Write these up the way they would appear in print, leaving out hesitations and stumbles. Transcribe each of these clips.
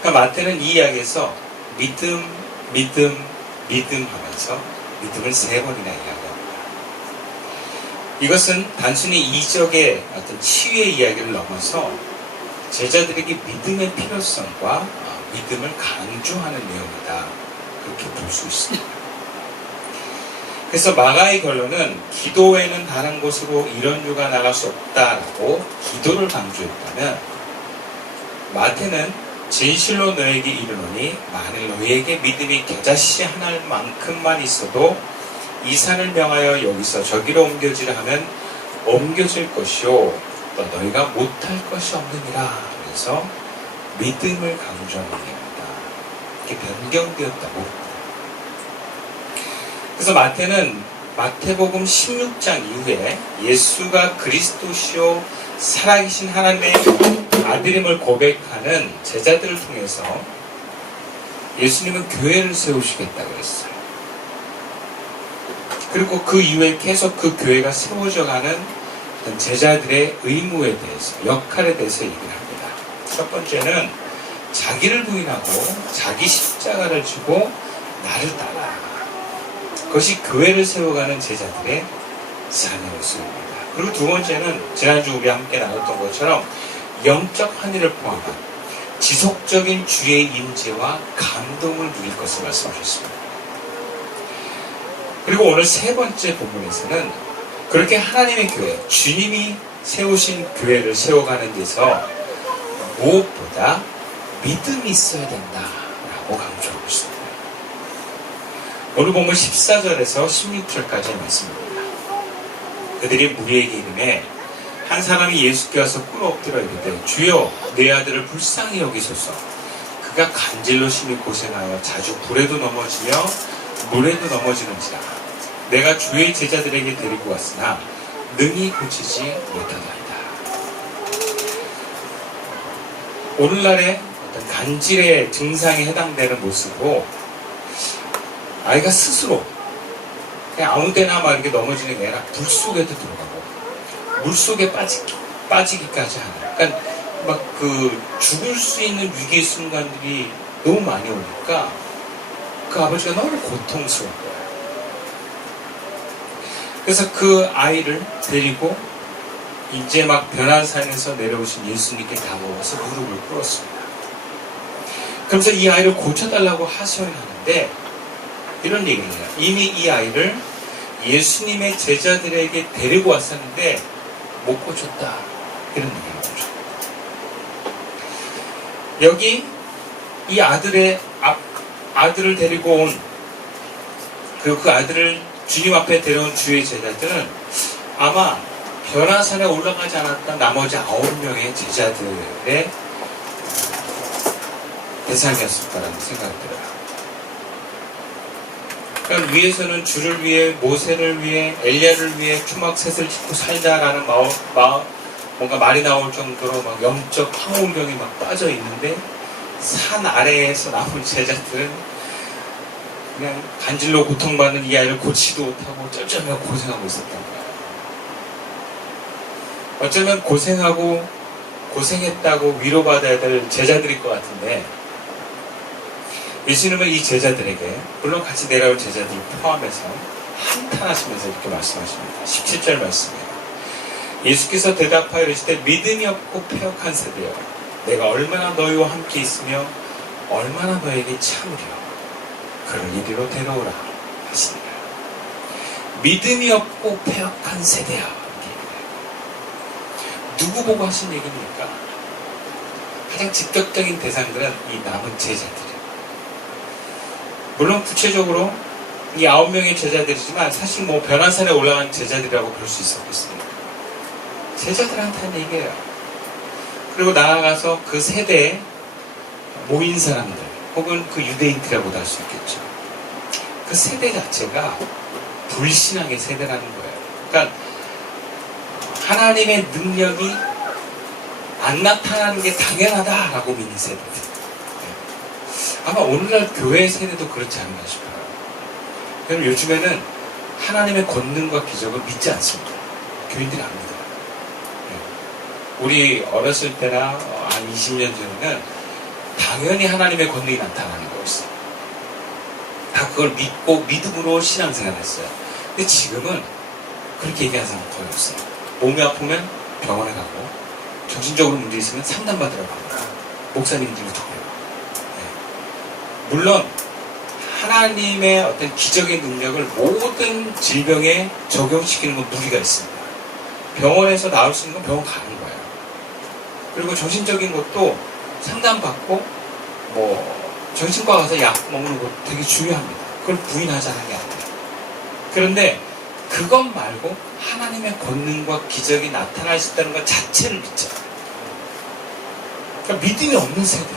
그러니까 마태는 이 이야기에서 믿음 하면서 믿음을 3번이나 이야기합니다. 이것은 단순히 이적의 어떤 치유의 이야기를 넘어서 제자들에게 믿음의 필요성과 믿음을 강조하는 내용이다. 그렇게 볼 수 있습니다. 그래서 마가의 결론은 기도 외에는 다른 곳으로 이런 유가 나갈 수 없다라고 기도를 강조했다면, 마태는 진실로 너에게 이르노니 만일 너희에게 믿음이 겨자씨 하나만큼만 있어도 이 산을 명하여 여기서 저기로 옮겨지라 하면 옮겨질 것이요 또 너희가 못할 것이 없느니라. 그래서 믿음을 강조하는 내용이다. 이렇게 변경되었다고. 그래서 마태는 마태복음 16장 이후에 예수가 그리스도시요 살아계신 하나님의 아들임을 고백하는 제자들을 통해서 예수님은 교회를 세우시겠다고 했어요. 그리고 그 이후에 계속 그 교회가 세워져가는 제자들의 의무에 대해서, 역할에 대해서 얘기를 합니다. 첫 번째는 자기를 부인하고 자기 십자가를 지고 나를 따라. 그것이 교회를 세워가는 제자들의 삶의 모습입니다. 그리고 두 번째는 지난주 우리 함께 나눴던 것처럼 영적 환희를 포함한 지속적인 주의 임재와 감동을 누릴 것을 말씀하셨습니다. 그리고 오늘 3번째 본문에서는 그렇게 하나님의 교회, 주님이 세우신 교회를 세워가는 데서 무엇보다 믿음이 있어야 된다라고 강조하고 있습니다. 오늘 본문 14절에서 16절까지의 말씀입니다. 그들이 무리에게 이르매 한 사람이 예수께 와서 꿇어 엎드려 이르되 주여 내 아들을 불쌍히 여기소서. 그가 간질로 심히 고생하여 자주 불에도 넘어지며 물에도 넘어지는지라. 내가 주의 제자들에게 데리고 왔으나 능히 고치지 못하더이다. 오늘날의 어떤 간질의 증상에 해당되는 모습으로 아이가 스스로 그냥 아무 데나 막 이렇게 넘어지는 게 아니라 불 속에도 들어가고 물 속에 빠지기까지 하는, 그러니까 막 그 죽을 수 있는 위기의 순간들이 너무 많이 오니까 그 아버지가 너무 고통스러운 거예요. 그래서 그 아이를 데리고 이제 막 변화산에서 내려오신 예수님께 다가와서 무릎을 꿇었습니다. 그러면서 이 아이를 고쳐달라고 하소연 하는데 이런 얘기를 해요. 이미 이 아이를 예수님의 제자들에게 데리고 왔었는데 못 고쳤다. 이런 얘기를 하죠. 여기 이 아들을 데리고 온, 그리고 그 아들을 주님 앞에 데려온 주의 제자들은 아마 변화산에 올라가지 않았던 나머지 9명의 제자들의 대상이었을 거라는 생각이 들어요. 그러니까 위에서는 주를 위해, 모세를 위해, 엘리야를 위해 추막셋을 짓고 살자라는 뭔가 말이 나올 정도로 막 영적 황홀경이 막 빠져 있는데, 산 아래에서 남은 제자들은 그냥 간질로 고통받는 이 아이를 고치도 못하고 쩔쩔매고 고생하고 있었던 거예요. 어쩌면 고생했다고 위로받아야 될 제자들일 것 같은데, 예수님은 이 제자들에게, 물론 같이 내려올 제자들 포함해서 한탄하시면서 이렇게 말씀하십니다. 17절 말씀이에요. 예수께서 대답하여 이르시되 믿음이 없고 패역한 세대여, 내가 얼마나 너희와 함께 있으며 얼마나 너에게 참으려 그를 이리로 데려오라 하시니라. 믿음이 없고 패역한 세대야. 누구 보고 하신 얘기입니까? 가장 직접적인 대상들은 이 남은 제자들이에요. 물론 구체적으로 이 9명의 제자들이지만 사실 뭐 변화산에 올라간 제자들이라고 볼 수 있었겠습니다. 제자들한테 한 얘기예요. 그리고 나아가서 그 세대에 모인 사람들, 혹은 그 유대인들이라고도 할 수 있겠죠. 그 세대 자체가 불신앙의 세대라는 거예요. 그러니까 하나님의 능력이 안 나타나는 게 당연하다라고 믿는 세대들. 아마 오늘날 교회 세대도 그렇지 않나 싶어요. 여러분, 요즘에는 하나님의 권능과 기적을 믿지 않습니다. 교인들이 안 믿어요. 우리 어렸을 때나 한 20년 전에는 당연히 하나님의 권능이 나타나는 거였어요. 다 그걸 믿고 믿음으로 신앙생활을 했어요. 근데 지금은 그렇게 얘기하는 사람 거의 없어요. 몸이 아프면 병원에 가고 정신적으로 문제 있으면 상담받으러 가고 목사님들부터 그래요. 네. 물론 하나님의 어떤 기적의 능력을 모든 질병에 적용시키는 건 무리가 있습니다. 병원에서 나올 수 있는 건 병원 가는 거예요. 그리고 정신적인 것도 상담받고 정신과 가서 약 먹는 거 되게 중요합니다. 그걸 부인하자는 게 아니에요. 그런데 그것 말고 하나님의 권능과 기적이 나타날 수 있다는 것 자체를 믿잖아요. 그러니까 믿음이 없는 세대,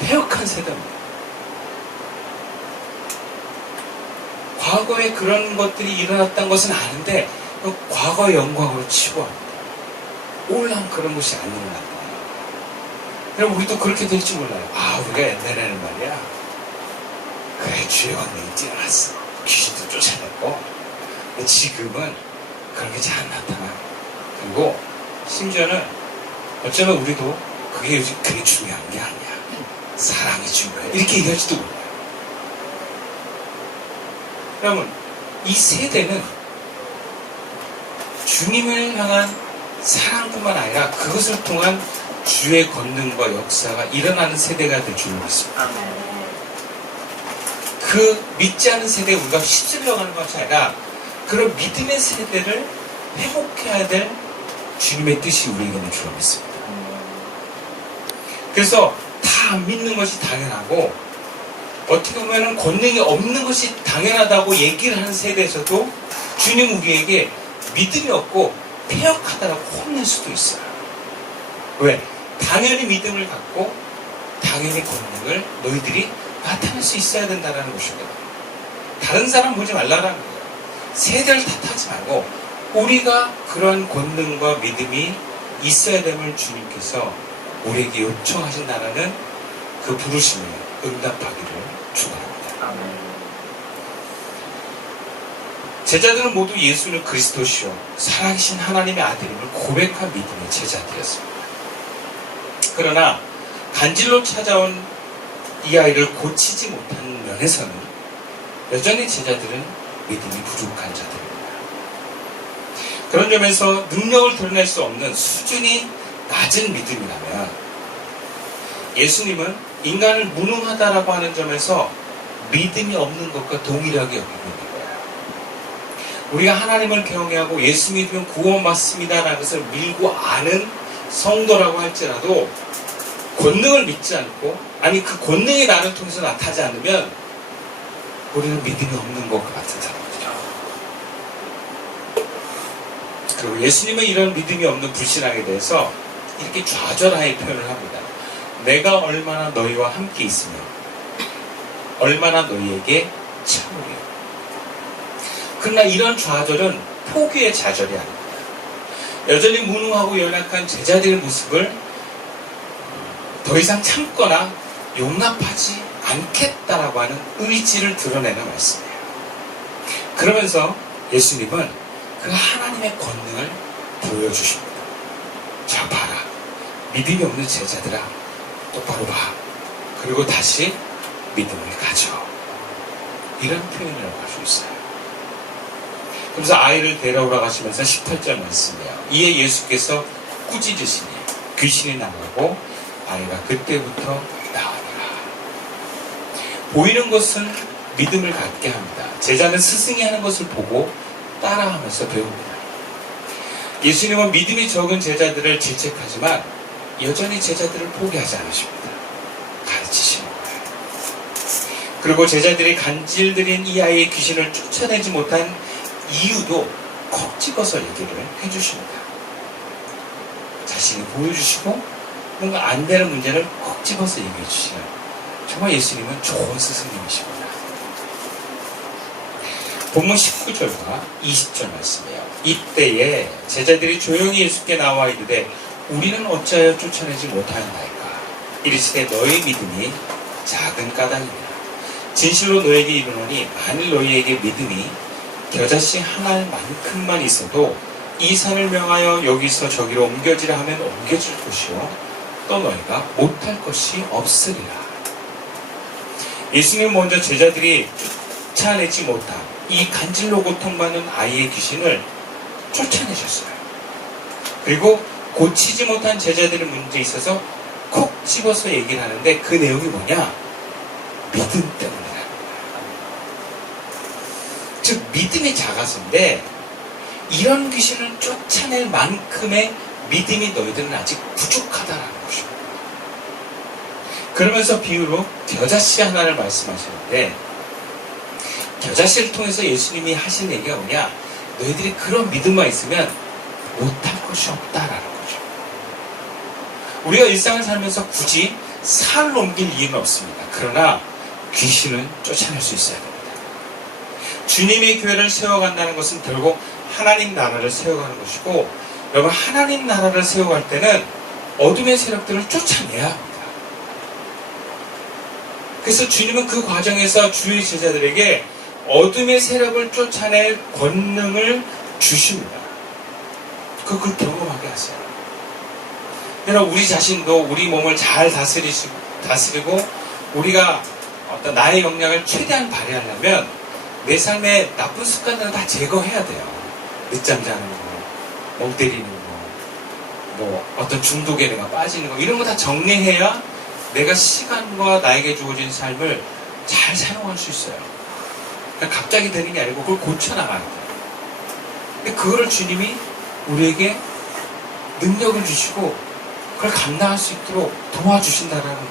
폐역한 세대입니다. 과거에 그런 것들이 일어났다는 것은 아는데 과거의 영광으로 치부합니다. 오늘은 그런 것이 안 일어났다. 그럼 우리도 그렇게 될지 몰라요. 우리가 옛날에는 말이야, 그래 주의 권능이 뛰어났어. 귀신도 쫓아냈고. 근데 지금은 그런 게 잘 안 나타나. 그리고 심지어는 어쩌면 우리도 그게 요즘 그게 중요한 게 아니야. 사랑이 중요해. 이렇게 얘기할지도 몰라요. 그러면 이 세대는 주님을 향한 사랑뿐만 아니라 그것을 통한 주의 권능과 역사가 일어나는 세대가 될 줄 믿습니다. 그 믿지 않는 세대에 우리가 휩쓸려 가는 것이 아니라 그런 믿음의 세대를 회복해야 될 주님의 뜻이 우리에게는 줄 믿습니다. 그래서 다 안 믿는 것이 당연하고 어떻게 보면 권능이 없는 것이 당연하다고 얘기를 하는 세대에서도 주님 우리에게 믿음이 없고 폐역하다라고 혼낼 수도 있어요. 왜? 당연히 믿음을 갖고 당연히 권능을 너희들이 나타낼 수 있어야 된다는 것이거든요. 다른 사람 보지 말라는 거예요. 세대를 탓하지 말고 우리가 그런 권능과 믿음이 있어야 됨을 주님께서 우리에게 요청하신다는 그 부르심에 응답하기를 축원합니다. 제자들은 모두 예수는 그리스도시요 살아계신 하나님의 아들임을 고백한 믿음의 제자들이었습니다. 그러나 간질로 찾아온 이 아이를 고치지 못한 면에서는 여전히 제자들은 믿음이 부족한 자들입니다. 그런 점에서 능력을 드러낼 수 없는 수준이 낮은 믿음이라면 예수님은 인간을 무능하다라고 하는 점에서 믿음이 없는 것과 동일하게 여기고 있는 거예요. 우리가 하나님을 경외하고 예수 믿으면 구원받습니다라는 것을 밀고 아는 성도라고 할지라도 권능을 믿지 않고 아니 그 권능이 나를 통해서 나타나지 않으면 우리는 믿음이 없는 것 같은 사람이죠. 그리고 예수님은 이런 믿음이 없는 불신앙에 대해서 이렇게 좌절하게 표현을 합니다. 내가 얼마나 너희와 함께 있으며 얼마나 너희에게 참으리요. 그러나 이런 좌절은 포기의 좌절이 아닙니다. 여전히 무능하고 연약한 제자들의 모습을 더 이상 참거나 용납하지 않겠다라고 하는 의지를 드러내는 말씀이에요. 그러면서 예수님은 그 하나님의 권능을 보여주십니다. 자 봐라. 믿음이 없는 제자들아 똑바로 봐. 그리고 다시 믿음을 가져. 이런 표현을 할 수 있어요. 그래서 아이를 데려오라 하시면서 18절 말씀이에요. 이에 예수께서 꾸짖으시니 귀신이 나가고 아이가 그때부터 나으니라. 보이는 것은 믿음을 갖게 합니다. 제자는 스승이 하는 것을 보고 따라하면서 배웁니다. 예수님은 믿음이 적은 제자들을 질책하지만 여전히 제자들을 포기하지 않으십니다. 가르치시는 거예요. 그리고 제자들이 간질들인 이 아이의 귀신을 쫓아내지 못한 이유도 콕 집어서 얘기를 해주십니다. 자신이 보여주시고 뭔가 안 되는 문제를 콕 집어서 얘기해 주시는 정말 예수님은 좋은 스승님이십니다. 본문 19절과 20절 말씀이에요. 이때에 제자들이 조용히 예수께 나와 이르되 우리는 어찌하여 쫓아내지 못하였나이까. 이르시되 너희 믿음이 작은 까닭이니라. 진실로 너에게 이르노니 만일 너희에게 믿음이 겨자씨 하나만큼만 있어도 이 산을 명하여 여기서 저기로 옮겨지라 하면 옮겨질 것이요 또 너희가 못할 것이 없으리라. 예수님 먼저 제자들이 쫓아내지 못한 이 간질로 고통받는 아이의 귀신을 쫓아내셨어요. 그리고 고치지 못한 제자들의 문제에 있어서 콕 집어서 얘기를 하는데 그 내용이 뭐냐? 믿음 때문이라는 거예요. 즉 믿음이 작아서인데 이런 귀신을 쫓아낼 만큼의 믿음이 너희들은 아직 부족하다라는 것입니다. 그러면서 비유로 겨자씨 하나를 말씀하시는데 겨자씨를 통해서 예수님이 하신 얘기가 뭐냐? 너희들이 그런 믿음만 있으면 못할 것이 없다라는 거죠. 우리가 일상을 살면서 굳이 산을 옮길 이유는 없습니다. 그러나 귀신은 쫓아낼 수 있어야 됩니다. 주님의 교회를 세워간다는 것은 결국 하나님 나라를 세워가는 것이고, 여러분 하나님 나라를 세워갈 때는 어둠의 세력들을 쫓아내야 합니다. 그래서 주님은 그 과정에서 주의 제자들에게 어둠의 세력을 쫓아낼 권능을 주십니다. 그걸 경험하게 하세요. 여러분 우리 자신도 우리 몸을 잘 다스리고 우리가 어떤 나의 역량을 최대한 발휘하려면 내 삶의 나쁜 습관들은 다 제거해야 돼요. 늦잠 자는 거, 멍 때리는 거, 뭐 어떤 중독에 내가 빠지는 거, 이런 거 다 정리해야 내가 시간과 나에게 주어진 삶을 잘 사용할 수 있어요. 그러니까 갑자기 되는 게 아니고 그걸 고쳐나가야 돼요. 근데 그거를 주님이 우리에게 능력을 주시고 그걸 감당할 수 있도록 도와주신다는 거예요.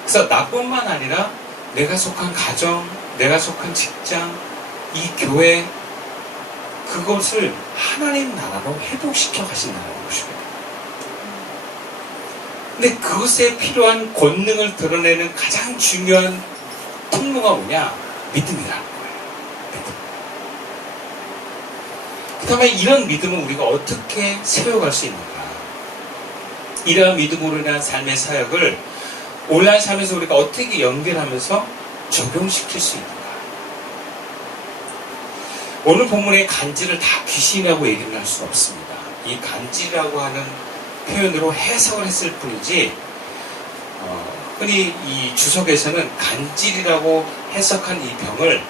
그래서 나뿐만 아니라 내가 속한 가정, 내가 속한 직장, 이 교회, 그것을 하나님 나라로 회복시켜 가신다는 것입니다. 근데 그것에 필요한 권능을 드러내는 가장 중요한 통로가 뭐냐? 믿음이라는 거예요. 믿음. 그 다음에 이런 믿음은 우리가 어떻게 세워갈 수 있는가? 이러한 믿음으로 인한 삶의 사역을 온라인 삶에서 우리가 어떻게 연결하면서 적용시킬 수 있는가? 오늘 본문의 간질을 다 귀신이라고 얘기를 할 수가 없습니다. 이 간질이라고 하는 표현으로 해석을 했을 뿐이지, 흔히 이 주석에서는 간질이라고 해석한 이 병을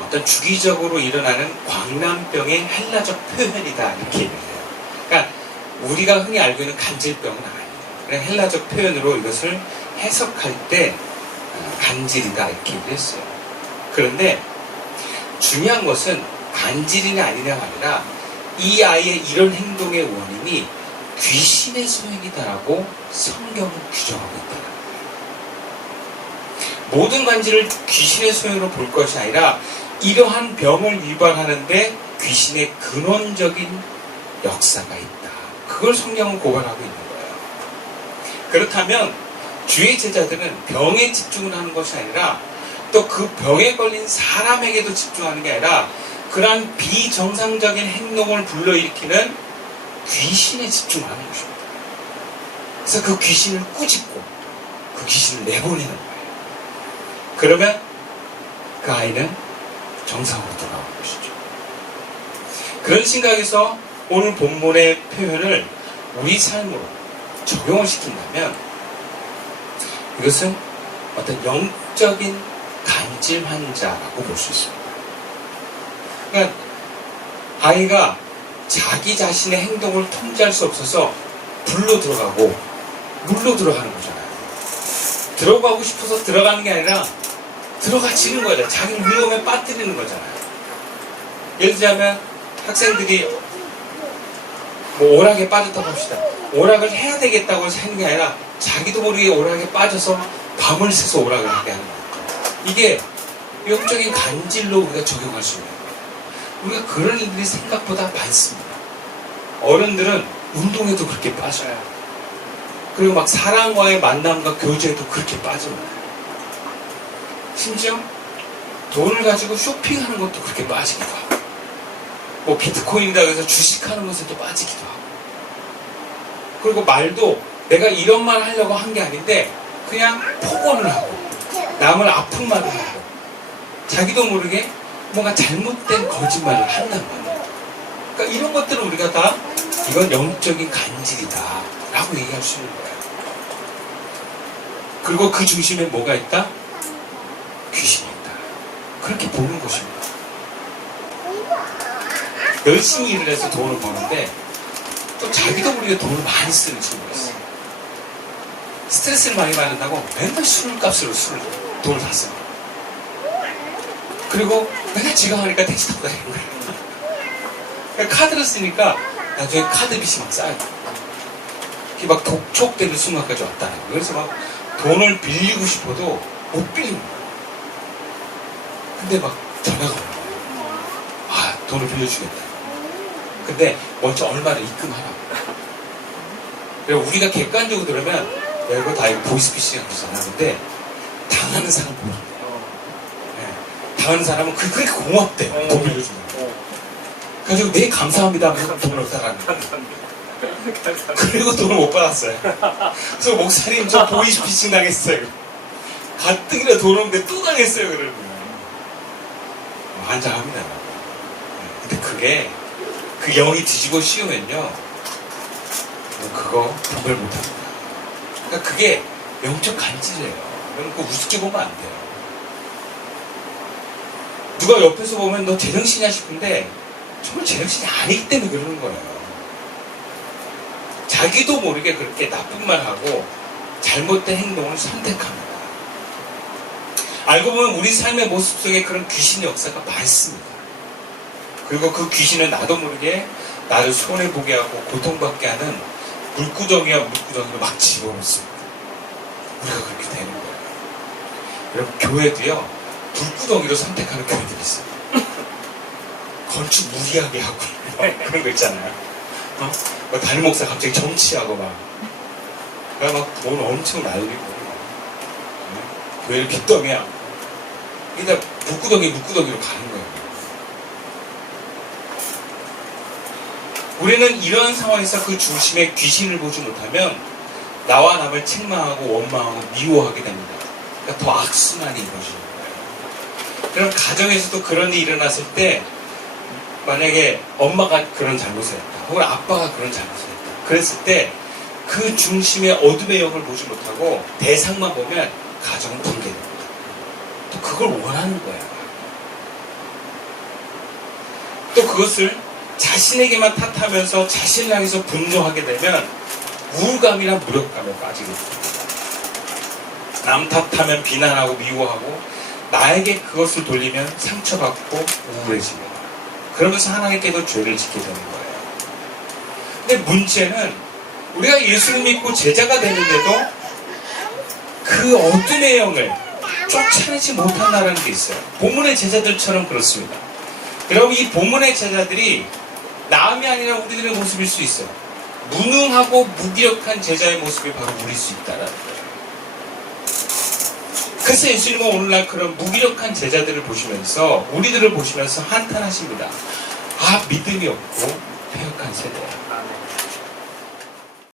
어떤 주기적으로 일어나는 광남병의 헬라적 표현이다 이렇게 얘기를 해요. 그러니까 우리가 흔히 알고 있는 간질병은 아니에요. 그냥 헬라적 표현으로 이것을 해석할 때 간질이다 이렇게 얘기를 했어요. 그런데 중요한 것은 간질이냐 아니냐가 아니라 이 아이의 이런 행동의 원인이 귀신의 소행이다라고 성경은 규정하고 있다. 모든 간질을 귀신의 소행으로 볼 것이 아니라 이러한 병을 유발하는데 귀신의 근원적인 역사가 있다. 그걸 성경은 고발하고 있는 거예요. 그렇다면 주의 제자들은 병에 집중을 하는 것이 아니라 또 그 병에 걸린 사람에게도 집중하는 게 아니라 그러한 비정상적인 행동을 불러일으키는 귀신에 집중하는 것입니다. 그래서 그 귀신을 꾸짖고 그 귀신을 내보내는 거예요. 그러면 그 아이는 정상으로 돌아오는 것이죠. 그런 생각에서 오늘 본문의 표현을 우리 삶으로 적용을 시킨다면 이것은 어떤 영적인 간질 환자라고 볼 수 있습니다. 그러니까 아이가 자기 자신의 행동을 통제할 수 없어서 불로 들어가고 물로 들어가는 거잖아요. 들어가고 싶어서 들어가는 게 아니라 들어가지는 거잖아요. 자기를 위험에 빠뜨리는 거잖아요. 예를 들자면 학생들이 뭐 오락에 빠졌다고 합시다. 오락을 해야 되겠다고 하는 게 아니라 자기도 모르게 오락에 빠져서 밤을 새서 오락을 하게 하는 거예요. 이게 영적인 간질로 우리가 적용할 수 있는 거예요. 우리가 그런 일들이 생각보다 많습니다. 어른들은 운동에도 그렇게 빠져요. 그리고 막 사람과의 만남과 교제에도 그렇게 빠집니다. 심지어 돈을 가지고 쇼핑하는 것도 그렇게 빠지기도 하고, 뭐 비트코인이다 해서 주식하는 것에도 빠지기도 하고, 그리고 말도 내가 이런 말 하려고 한 게 아닌데 그냥 폭언을 하고 남을 아픈 말을 하고 자기도 모르게 뭔가 잘못된 거짓말을 한단 말이에요. 그러니까 이런 것들을 우리가 다 이건 영적인 간질이다 라고 얘기할 수 있는 거예요. 그리고 그 중심에 뭐가 있다? 귀신이 있다. 그렇게 보는 것입니다. 열심히 일을 해서 돈을 버는데 또 자기도 모르게 돈을 많이 쓰는 친구가 있어요. 스트레스를 많이 받는다고 맨날 술값으로 돈을 다 씁니다. 그리고 맨날 지각하니까 택시 타고 다니는 거예요. 그러니까 카드를 쓰니까 나중에 카드빚이 막 쌓여요. 이게 막 독촉되는 순간까지 왔다는 거예요. 그래서 막 돈을 빌리고 싶어도 못 빌리는 거예요. 근데 막 전화가 오는 거예요. 아, 돈을 빌려주겠다. 근데 먼저 얼마를 입금하라고. 그리고 우리가 객관적으로 들으면 야, 이거 다 이거 보이스피싱 하잖아. 근데 당하는 사람 모르는 거예요. 네. 당하는 사람은 그렇게 고맙대요. 돈 빌려주면. 그래가지고 네 감사합니다 하면서 돈을 없다라는 거예요. 그리고 돈을 못 받았어요. 그래서 목사님 저 보이스피싱 당했어요. 가뜩이나 돈 없는데 또 당했어요. 그러면 환장합니다. 근데 그게 그 영이 뒤집어 씌우면요, 뭐 그거 분별 못합니다. 그러니까 그게 영적 간질이에요. 그러니까 우습게 보면 안 돼요. 누가 옆에서 보면 너 제정신이야 싶은데 정말 제정신이 아니기 때문에 그러는 거예요. 자기도 모르게 그렇게 나쁜 말 하고 잘못된 행동을 선택합니다. 알고 보면 우리 삶의 모습 속에 그런 귀신의 역사가 많습니다. 그리고 그 귀신은 나도 모르게 나를 손해보게 하고 고통받게 하는 물구덩이와 물구덩이로 막 집어넣습니다. 우리가 그렇게 되는 거예요. 여러분, 교회도요, 물구덩이로 선택하는 교회들이 있어요. 건축 무리하게 하고 그런 거 있잖아요. 담임 목사 갑자기 정치하고 막 돈 엄청 날리고 교회를 빚더미하고 그러니까 물구덩이로 가는 거예요. 우리는 이러한 상황에서 그 중심에 귀신을 보지 못하면 나와 남을 책망하고 원망하고 미워하게 됩니다. 그러니까 더 악순환이 이루어지는 거예요. 그럼 가정에서도 그런 일이 일어났을 때 만약에 엄마가 그런 잘못을 했다 혹은 아빠가 그런 잘못을 했다 그랬을 때 그 중심의 어둠의 영을 보지 못하고 대상만 보면 가정은 붕괴됩니다. 또 그걸 원하는 거예요. 또 그것을 자신에게만 탓하면서 자신을 향해서 분노하게 되면 우울감이나 무력감에 빠지게 됩니다. 남 탓하면 비난하고 미워하고 나에게 그것을 돌리면 상처받고 우울해집니다. 그러면서 하나님께도 죄를 짓게 되는 거예요. 근데 문제는 우리가 예수를 믿고 제자가 되는데도 그 어둠의 영을 쫓아내지 못한다는 게 있어요. 본문의 제자들처럼 그렇습니다. 여러분, 이 본문의 제자들이 남이 아니라 우리들의 모습일 수 있어요. 무능하고 무기력한 제자의 모습이 바로 우리일 수 있다는 거예요. 그래서 예수님은 오늘날 그런 무기력한 제자들을 보시면서 우리들을 보시면서 한탄하십니다. 아, 믿음이 없고 패역한 세대야.